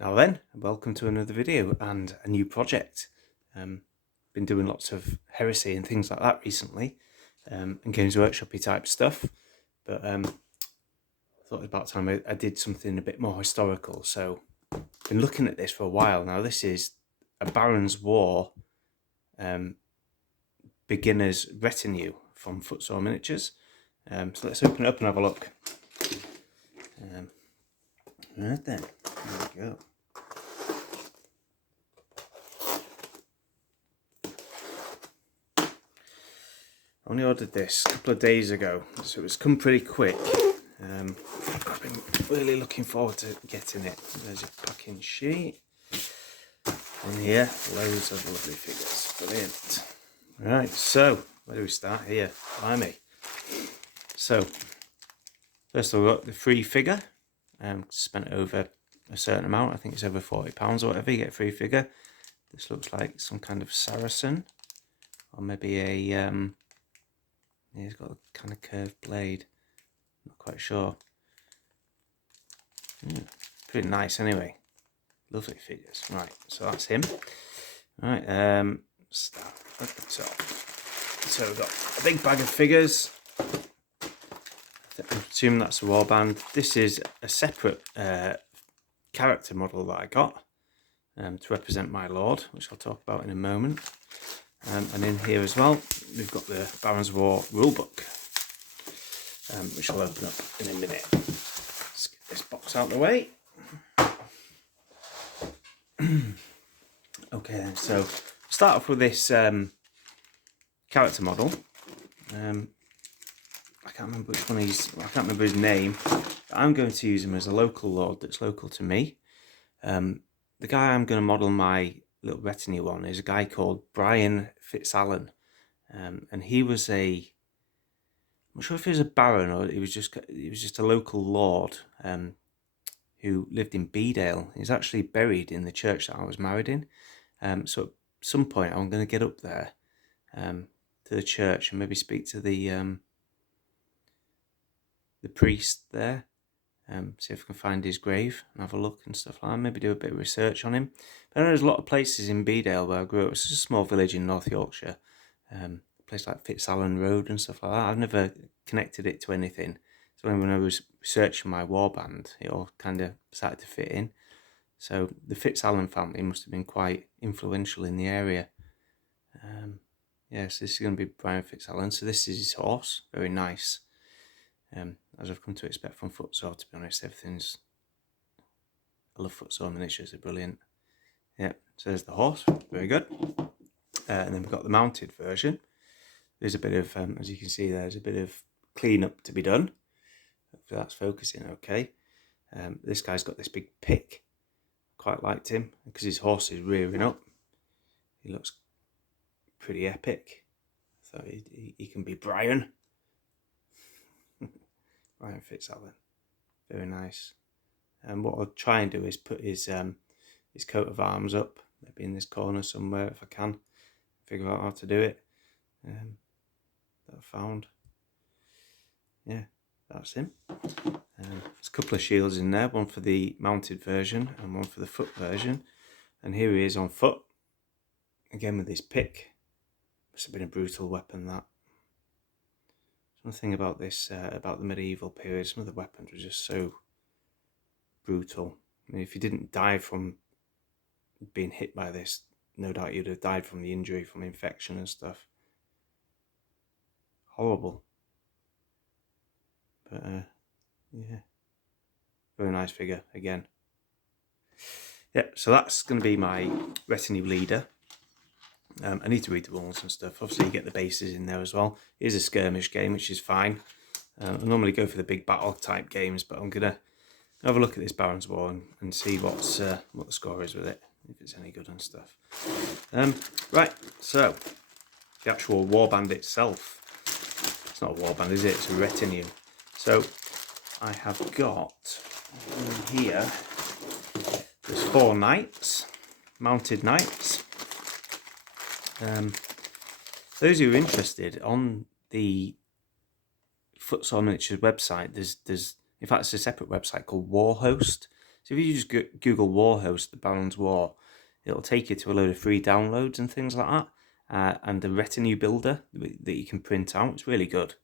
Now then, welcome to another video and a new project. Been doing lots of heresy and things like that recently, and Games Workshop-y type stuff, but I thought it was about time I did something a bit more historical. So been looking at this for a while now. This is a Baron's War beginner's retinue from Footsore Miniatures. So let's open it up and have a look. Right then, there we go. I only ordered this a couple of days ago, so it's come pretty quick. I've been really looking forward to getting it. There's your packing sheet. And here, loads of lovely figures. Brilliant. Right, so where do we start here? Blimey. So, first of all, we've got the free figure. Spent over a certain amount, I think it's over £40 or whatever, you get a free figure. This looks like some kind of Saracen, or maybe a, yeah, he's got a kind of curved blade, not quite sure. Pretty nice anyway, lovely figures. Right, so that's him. Right, start at the top. So we've got a big bag of figures. I'm assuming that's a warband. This is a separate character model that I got to represent my lord, which I'll talk about in a moment. And in here as well, we've got the Baron's War rulebook, which I'll open up in a minute. Let's get this box out of the way. Okay, then, so start off with this character model. I can't remember which one I can't remember his name. But I'm going to use him as a local lord that's local to me. The guy I'm going to model my little retinue on is a guy called Brian Fitzallen, and he was I'm not sure if he was a baron or he was just a local lord who lived in Bedale. He's actually buried in the church that I was married in. So at some point I'm going to get up there to the church and maybe speak to the priest there, see if I can find his grave and have a look and stuff like that. Maybe do a bit of research on him. But I know there's a lot of places in Bedale where I grew up. It's just a small village in North Yorkshire. A place like Fitzallen Road and stuff like that. I've never connected it to anything. So when I was researching my warband, it all kind of started to fit in. So the Fitzallen family must have been quite influential in the area. So this is going to be Brian Fitzallen. So this is his horse. Very nice. As I've come to expect from Footsore, to be honest, I love Footsore Miniatures, they're brilliant. Yeah, so there's the horse, very good. And then we've got the mounted version. There's a bit of, as you can see, there's a bit of clean-up to be done. Hopefully that's focusing okay. This guy's got this big pick. Quite liked him, because his horse is rearing up. He looks pretty epic. So he can be Brian. Brian Fitzallen, very nice. And what I'll try and do is put his coat of arms up, maybe in this corner somewhere if I can. Figure out how to do it. That I found. Yeah, that's him. There's a couple of shields in there, one for the mounted version and one for the foot version. And here he is on foot, again with his pick. Must have been a brutal weapon, that. One thing about this, about the medieval period, some of the weapons were just so brutal. I mean, if you didn't die from being hit by this, no doubt you'd have died from the injury, from infection and stuff. Horrible. But, yeah. Very nice figure, again. Yeah, so that's going to be my retinue leader. I need to read the rules and stuff. Obviously you get the bases in there as well. It is a skirmish game, which is fine. I normally go for the big battle type games, but I'm going to have a look at this Baron's War and see what the score is with it, if it's any good and stuff. Right, so the actual warband itself. It's not a warband, is it? It's a retinue. So I have got in here, there's 4 knights, mounted knights. Those who are interested, on the Footsore Miniatures website, there's in fact it's a separate website called Warhost. So if you just Google Warhost, the Baron's War, it'll take you to a load of free downloads and things like that, and the Retinue builder that you can print out. It's really good.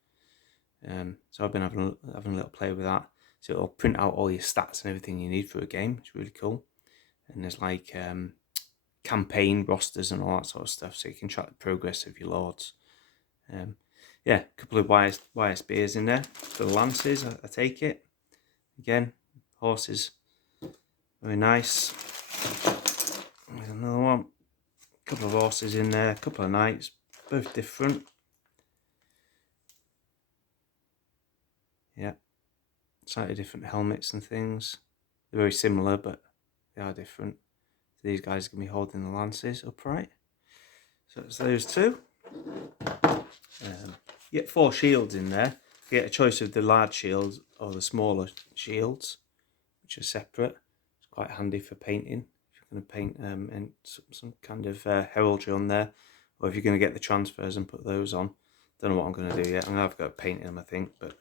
So I've been having a little play with that. So it'll print out all your stats and everything you need for a game. It's really cool. And there's like campaign rosters and all that sort of stuff, so you can track the progress of your lords. Yeah, a couple of wire spears in there for the lances. I take it. Again, horses, very nice. There's another one. A couple of horses in there, a couple of knights, both different. Yeah, slightly different helmets and things. They're very similar, but they are different. So these guys are going to be holding the lances upright. So it's those two. You get 4 shields in there. You get a choice of the large shields or the smaller shields, which are separate. It's quite handy for painting. If you're going to paint and some kind of heraldry on there, or if you're going to get the transfers and put those on. Don't know what I'm going to do yet. I'm going to have to go painting them, I think. But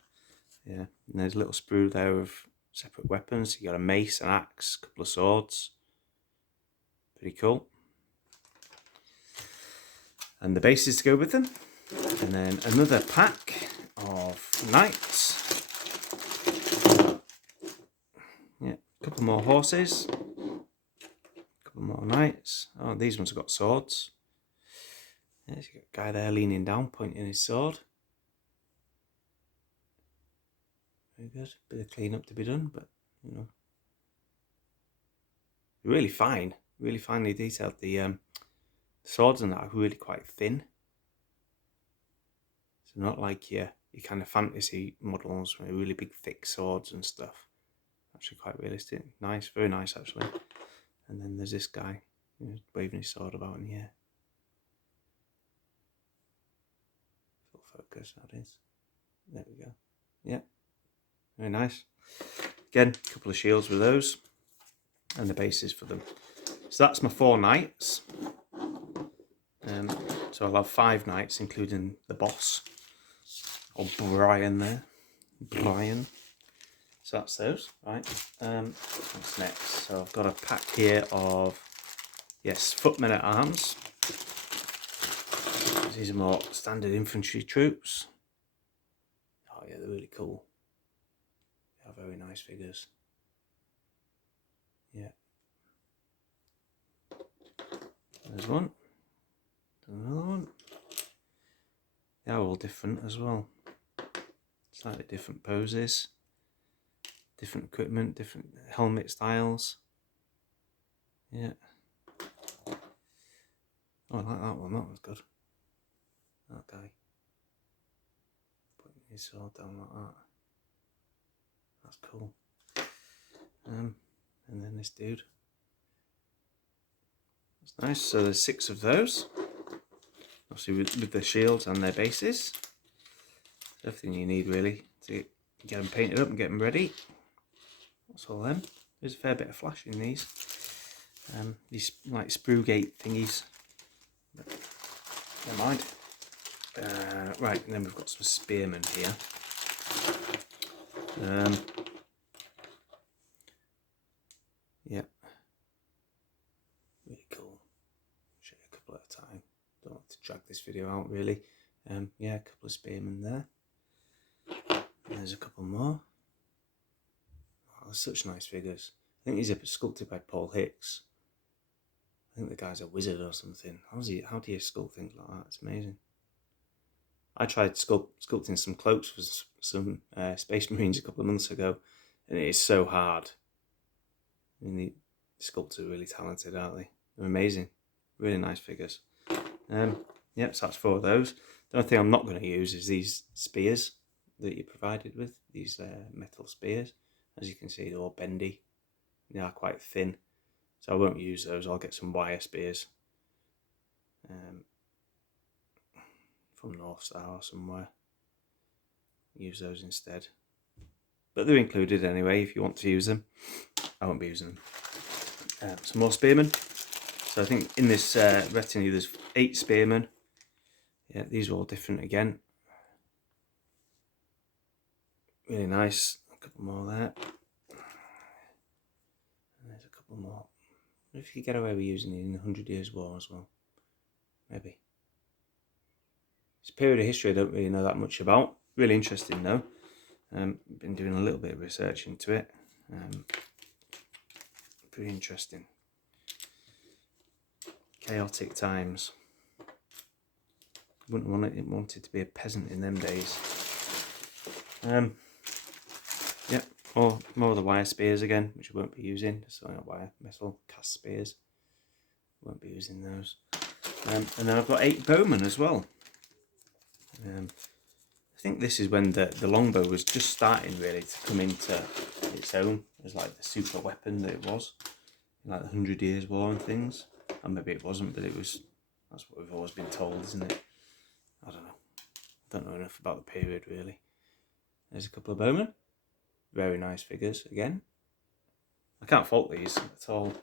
yeah, and there's a little sprue there of separate weapons. You got a mace, an axe, a couple of swords. Pretty cool. And the bases to go with them. And then another pack of knights. Yeah, a couple more horses. A couple more knights. Oh, these ones have got swords. There's a guy there leaning down, pointing his sword. Very good. Bit of cleanup to be done, but you know, really fine. Really finely detailed. The swords and that are really quite thin. So not like your kind of fantasy models with really big thick swords and stuff. Actually quite realistic. Nice, very nice actually. And then there's this guy, you know, waving his sword about in the air. Full focus, that is. There we go. Yeah, very nice. Again, a couple of shields with those. And the bases for them. So that's my 4 knights. So I'll have 5 knights, including the boss. Or Brian there. Brian. So that's those, right? What's next? So I've got a pack here of, yes, foot men at arms. These are more standard infantry troops. Oh yeah, they're really cool. They are very nice figures. Yeah. There's one. Another one. They are all different as well. Slightly different poses. Different equipment, different helmet styles. Yeah. Oh, I like that one. That was good. That guy. Putting his sword down like that. That's cool. And then this dude. That's nice. So there's 6 of those. Obviously with the shields and their bases. Everything you need really to get them painted up and get them ready. That's all them. There's a fair bit of flash in these. These like sprue gate thingies. But never mind. Right, and then we've got some spearmen here. Yeah. Really cool. Show you a couple at a time. Don't want to drag this video out really. Yeah, a couple of spearmen there. There's a couple more. Oh, they're such nice figures. I think these are sculpted by Paul Hicks. I think the guy's a wizard or something. How do you sculpt things like that? It's amazing. I tried sculpting some cloaks for some Space Marines a couple of months ago, and it is so hard. I mean, the sculptors are really talented, aren't they? They're amazing. Really nice figures. Yep, so that's 4 of those. The only thing I'm not going to use is these spears that you're provided with. These metal spears. As you can see, they're all bendy. They are quite thin. So I won't use those. I'll get some wire spears. From North Star or somewhere. Use those instead. But they're included anyway if you want to use them. I won't be using them. Some more spearmen. So I think in this retinue there's 8 spearmen. Yeah, these are all different again. Really nice. A couple more there. couple more. What if you get away with using it in the 100 Years' War as well? Maybe. It's a period of history I don't really know that much about. Really interesting though. Been doing a little bit of research into it. Pretty interesting. Chaotic times. Wouldn't want it to be a peasant in them days. Yeah, more of the wire spears again, which we won't be using. So not wire, metal cast spears. Won't be using those. And then I've got 8 bowmen as well. I think this is when the longbow was just starting really to come into its own as like the super weapon that it was in like the 100 Years' War and things. Or maybe it wasn't, but it was. That's what we've always been told, isn't it? I don't know. I don't know enough about the period really. There's a couple of bowmen. Very nice figures again. I can't fault these at all.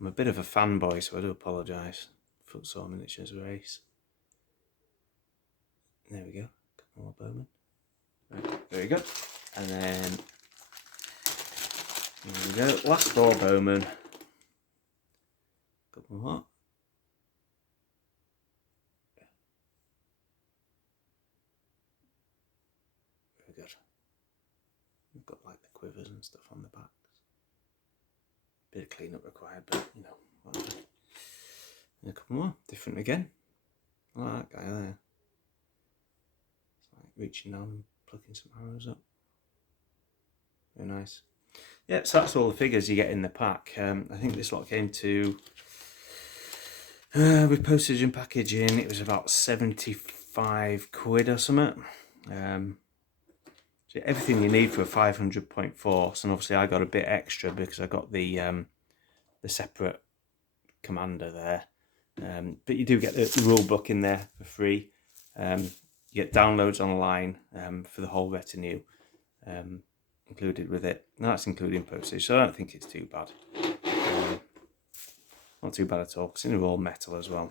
I'm a bit of a fanboy, so I do apologise. Footsore Miniatures race. There we go. Couple more bowmen. Right, very good. And then here we go. Last 4 bowmen. Couple more. Very good. We've got like the quivers and stuff on the backs. Bit of cleanup required, but you know, whatever. And a couple more, different again. I like that guy there. It's like reaching down and plucking some arrows up. Very nice. Yeah, so that's all the figures you get in the pack. I think this lot came to, with postage and packaging, it was about 75 quid or something. So everything you need for a 500 point force, and obviously I got a bit extra because I got the separate commander there. But you do get the rule book in there for free. You get downloads online for the whole retinue included with it. And that's including postage, so I don't think it's too bad. Not too bad at all, because it's all metal as well.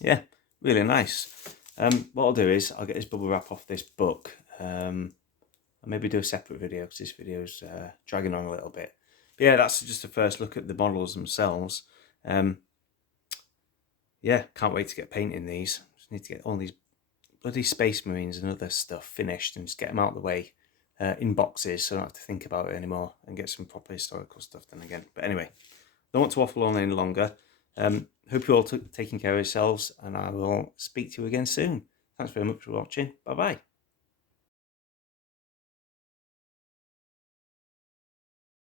Yeah, really nice. What I'll do is I'll get this bubble wrap off this book. I'll maybe do a separate video because this video's dragging on a little bit. But yeah, that's just a first look at the models themselves. Yeah, can't wait to get painting these. Just need to get all these bloody Space Marines and other stuff finished and just get them out of the way in boxes so I don't have to think about it anymore and get some proper historical stuff done again. But anyway, don't want to waffle on any longer. Hope you're all taking care of yourselves, and I will speak to you again soon. Thanks very much for watching. Bye bye.